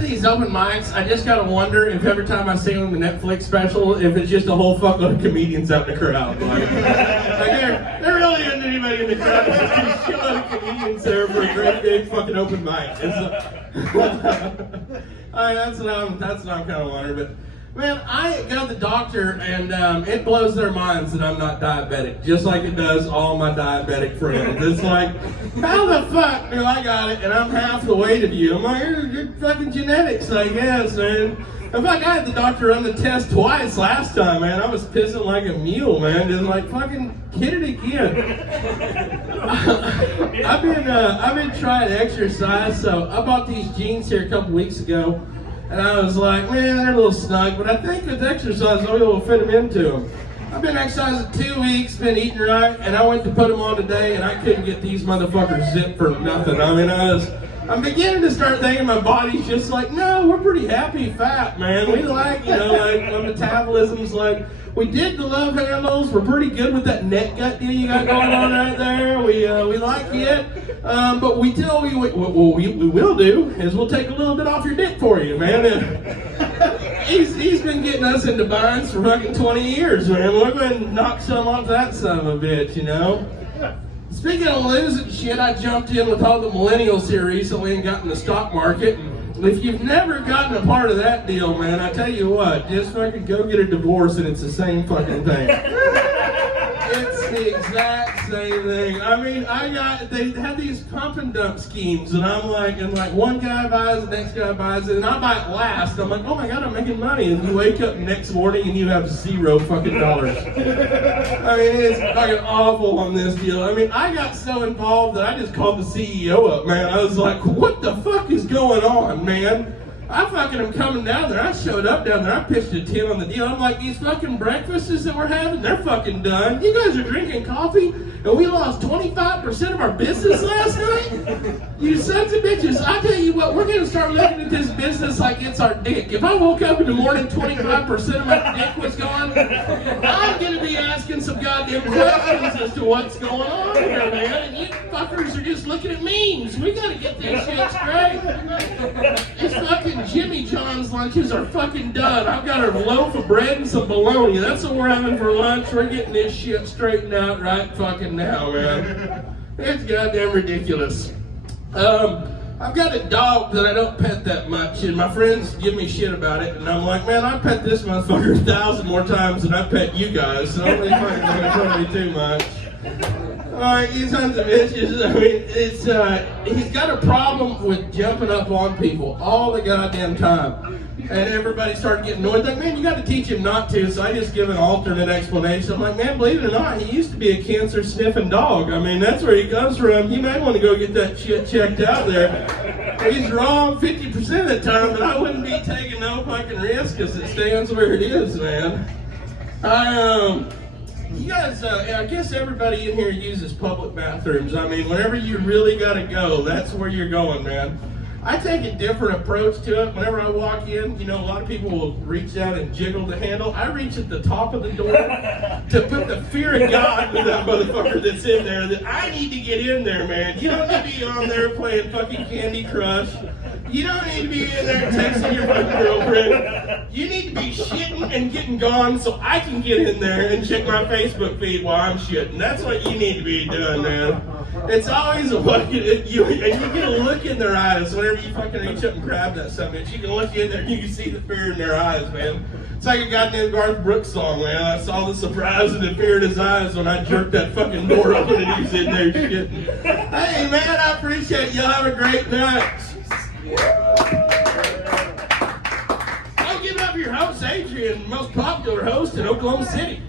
to these open mics, I just gotta wonder if every time I see them in the Netflix special, if it's just a whole fuckload of comedians out in the crowd. Like there really isn't anybody in the crowd. It's just a shitload of comedians there for a great big fucking open mic. That's what I'm kind of wondering. But man, I got the doctor, and it blows their minds that I'm not diabetic, just like it does all my diabetic friends. It's like, how the fuck do I got it, and I'm half the weight of you? I'm like, you're fucking genetics, I guess, man. In fact, I had the doctor run the test twice last time, man. I was pissing like a mule, man. Just like, fucking get it again. I've been trying to exercise, so I bought these jeans here a couple weeks ago. And I was like, man, they're a little snug, but I think with exercise, I'll be able to fit them into them. I've been exercising 2 weeks, been eating right, and I went to put them on today, and I couldn't get these motherfuckers zipped for nothing. I mean, I'm beginning to start thinking my body's just like, no, we're pretty happy fat, man. We like, like my metabolism's like, we did the love handles. We're pretty good with that neck gut deal you got going on right there. We like it. But we tell you what we will do is we'll take a little bit off your dick for you, man. He's been getting us into binds for fucking 20 years, man. We're going to knock some off that son of a bitch, Speaking of losing shit, I jumped in with all the millennials here recently and got in the stock market. If you've never gotten a part of that deal, man, I tell you what, just fucking go get a divorce and it's the same fucking thing. It's the exact same thing. I mean, they have these pump and dump schemes, and I'm like, one guy buys, the next guy buys it, and I buy it last. I'm like, oh my God, I'm making money. And you wake up next morning and you have $0 fucking dollars. I mean, it's fucking awful on this deal. I mean, I got so involved that I just called the CEO up, man. I was like, what the fuck is going on, man? I fucking am coming down there. I showed up down there. I pitched a 10 on the deal. I'm like, these fucking breakfasts that we're having, they're fucking done. You guys are drinking coffee, and we lost 25% of our business last night? You sons of bitches. I tell you what, we're going to start looking at this business like it's our dick. If I woke up in the morning, 25% of my dick was gone, I'm going to be asking some goddamn questions as to what's going on here, man. And you fuckers are just looking at memes. We got to get this shit straight. It's fucking Jimmy John's lunches are fucking done. I've got a loaf of bread and some bologna. That's what we're having for lunch. We're getting this shit straightened out right fucking now, man. It's goddamn ridiculous. I've got a dog that I don't pet that much, and my friends give me shit about it, and I'm like, man, I pet this motherfucker 1,000 more times than I pet you guys, so don't really fucking tell me too much. Alright, you sons of bitches, I mean, he's got a problem with jumping up on people all the goddamn time. And everybody started getting annoyed. Like, man, you got to teach him not to. So I just give an alternate explanation. I'm like, man, believe it or not, he used to be a cancer-sniffing dog. I mean, that's where he comes from. You may want to go get that shit checked out there. He's wrong 50% of the time, but I wouldn't be taking no fucking risk because it stands where it is, man. You guys, I guess everybody in here uses public bathrooms. I mean, whenever you really got to go, that's where you're going, man. I take a different approach to it. Whenever I walk in, a lot of people will reach out and jiggle the handle. I reach at the top of the door to put the fear of God with that motherfucker that's in there, that I need to get in there, man. You don't need to be on there playing fucking Candy Crush. You don't need to be in there texting your fucking girlfriend. You need to be shitting and getting gone so I can get in there and check my Facebook feed while I'm shitting. That's what you need to be doing, man. It's always a fucking, you get a look in their eyes whenever you fucking reach up and grab that summit. You can look in there and you can see the fear in their eyes, man. It's like a goddamn Garth Brooks song, man. I saw the surprise and the fear in his eyes when I jerked that fucking door open and he's in there shitting. Hey, man, I appreciate it. Y'all have a great night. I'll give up your host, Adrian, most popular host in Oklahoma City.